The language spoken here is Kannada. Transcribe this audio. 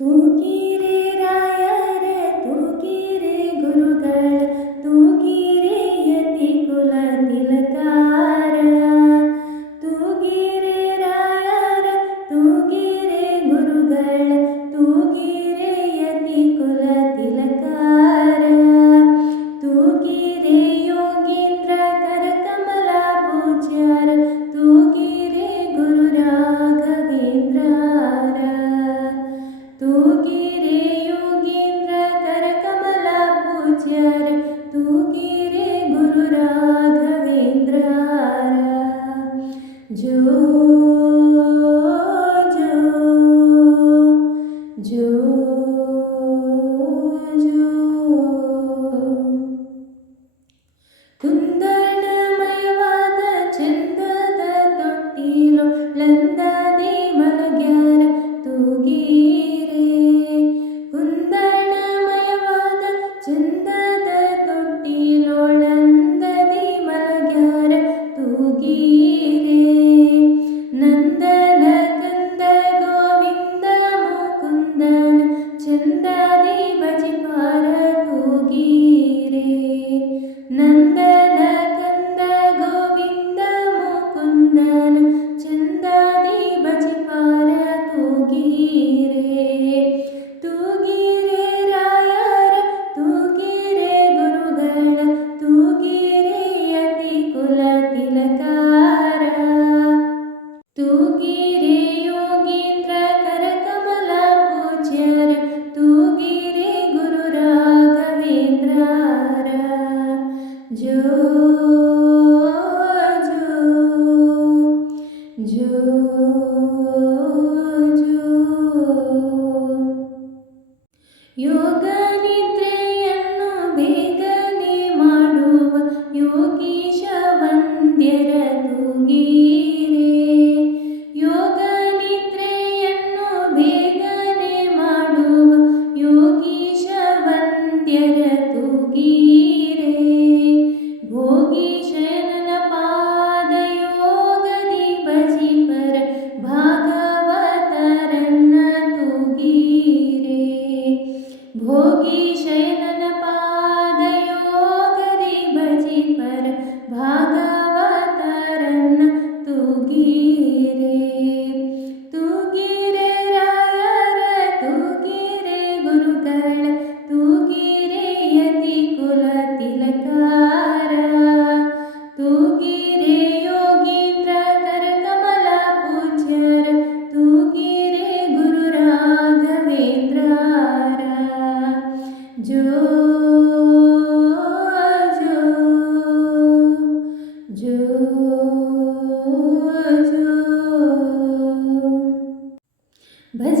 ತೂಗಿರೆ ರಾಯರ ತೂಗಿರೆ ಗುರುಗಳ ತೂಗಿರೆ ಯತಿ ಕುಲ ತಿಲಕಾರ ತೂಗಿರೆ ರಾಯರ ತೂಗಿರೆ ಗುರುಗಳ ತೂಗಿರೆ ಯತಿ ಕುಲ ತಿಲಕಾರ ತೂಗಿರೆ ಯೋಗೀಂದ್ರ ಕರಕಮಲ ಪೂಜ್ಯರ ತೂಗಿರೆ ಗುರು ರಾಘವೇಂದ್ರ ತೂಗಿರೆ ಯೋಗೀಂದ್ರ ಕರಕಮಲ ಪೂಜ್ಯರ ತೂಗಿರೆ ಗುರು ರಾಘವೇಂದ್ರ ಜೋ ಜೋ ಜೋ ಜೋ ಕುಂದಣಮಯವಾದ ಚಂದದ ತೊಟ್ಟಿಲು ಲಂದದೆ ಮಲಗ್ಯಾರ ತೂಗಿರೆ ಕುಂದಣಮಯವಾದ ಚಂದದ ತೊಟ್ಟಿಲೊಳಂದದೆ ಮಲಗ್ಯಾರ ತೂಗಿರೆ ನಂದನ ಕಂದ ಗೋವಿಂದ ಮುಕುಂದನ ಚಂದದಿ ಭಜಿಪಾರ ತೂಗಿರೆ ನಂದನ ಕಂದ ಗೋವಿಂದ ಮುಕುಂದನ ಚಂದದಿ ಭಜಿಪಾರ ತೂಗಿರೆ ತೂಗಿರೆ ರಾಯರ ತೂಗಿರೆ ಗುರುಗಳ ತೂಗಿರೆ ಯತಿ ಕುಲ ತಿಲಕಾರ ತೂಗಿರೆ ಯೋಗೀಂದ್ರ ಕರಕಮಲ ಪೂಜ್ಯರ ತೂಗಿರೆ ಗುರು ರಾಘವೇಂದ್ರ ಜೋ ಜೋ ಜೋ ಯೋಗ ನಿದ್ರೆಯನ್ನು ಬೇಗನೆ ಮಾಡುವ ಯೋಗೀಶ ವಂದ್ಯರ ತೂಗಿರೆ ಯೋಗ ನಿದ್ರೆಯನ್ನು ಬೇಗನೆ ಮಾಡುವ ಯೋಗೀಶ ವಂದ್ಯರ ತೂಗಿರೆ ಭೋಗಿ ಶಯನನ ಪಾದಯೋಗದಿ ಭಜಿಪರ ಭಾಗವತರನ್ನ ತೂಗಿರೆ ಭೋಗಿ ಶಯನನ ಪಾದಯೋಗದಿ ಭಜಿಪರ ಭಾಗವತರನ್ನ ತೂಗಿರೆ ತೂಗಿರೆ ರಾಯರ ತೂಗಿರೆ ಗುರುಗಳ ತೂಗಿರೆ ಯತಿ ಕುಲ ತಿಲಕಾರ ತೂಗಿರೆ ಯೋಗೀಂದ್ರ ಕರಕಮಲ ಪೂಜ್ಯರ ತೂಗಿರೆ ಗುರು ರಾಘವೇಂದ್ರ ಜೋ ಜೋ ಜೋ ಜೋ ಭಜ